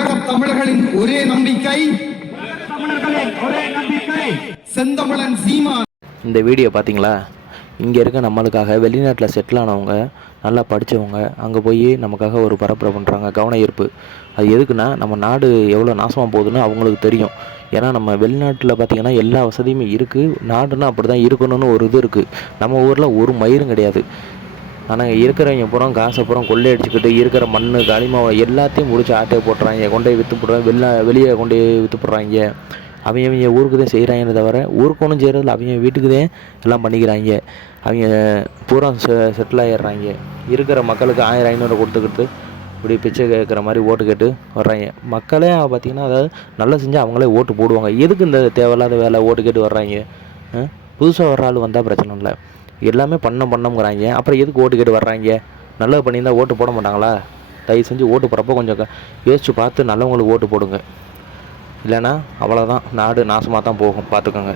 உலகத் தமிழர்களின் ஒரே நம்பிக்கை செந்தமிழன் சீமான். இந்த வீடியோ பார்த்தீங்களா? இங்கே இருக்க நம்மளுக்காக வெளிநாட்டில் செட்டில் ஆனவங்க, நல்லா படித்தவங்க அங்கே போய் நமக்காக ஒரு பரப்புரை பண்ணுறாங்க, கவன ஈர்ப்பு. அது எதுக்குன்னா, நம்ம நாடு எவ்வளோ நாசமாக போகுதுன்னு அவங்களுக்கு தெரியும். ஏன்னா நம்ம வெளிநாட்டில் பார்த்திங்கன்னா எல்லா வசதியுமே இருக்குது, நாடுன்னா அப்படி தான் இருக்கணும்னு ஒரு இது இருக்குது. நம்ம ஊரில் ஒரு மயிரும் கிடையாது. ஆனால் இருக்கிறவங்க பூரா காசை பூரா கொள்ளையடிச்சுக்கிட்டு இருக்கிற மண் களிமாவை எல்லாத்தையும் முடிச்சு ஆட்டையை போட்டுறாங்க, கொண்டு போய் விற்று போடுறாங்க, வெளியே கொண்டு போய் விற்று போடுறாங்க. அவங்க ஊருக்கு தான் செய்கிறாங்கன்னு தவிர ஊருக்கு ஒன்றும் செய்கிறதில்ல. அவங்க வீட்டுக்கு தான் எல்லாம் பண்ணிக்கிறாங்க. அவங்க பூரா செட்டில் ஆகிடுறாங்க. இருக்கிற மக்களுக்கு 1000-500 கொடுத்துக்கிட்டு இப்படி பிச்சை கேட்குற மாதிரி ஓட்டு கேட்டு வர்றாங்க. மக்களே பார்த்திங்கன்னா, அதாவது நல்லா செஞ்சால் அவங்களே ஓட்டு போடுவாங்க. எதுக்கு இந்த தேவையில்லாத வேலை ஓட்டு கேட்டு வர்றாங்க? புதுசாக வர்ற ஆள் வந்தால் பிரச்சனை இல்லை, எல்லாமே பண்ணோங்கிறாங்க. அப்புறம் எதுக்கு ஓட்டு கேட்டு வர்றாங்க? நல்லது பண்ணியிருந்தால் ஓட்டு போட மாட்டாங்களா? தயவு செஞ்சு ஓட்டு போடுறப்போ கொஞ்சம் யோசிச்சு பார்த்து நல்லவங்களுக்கு ஓட்டு போடுங்க. இல்லைன்னா அவ்வளோதான், நாடு நாசமாக தான் போகும், பார்த்துக்கோங்க.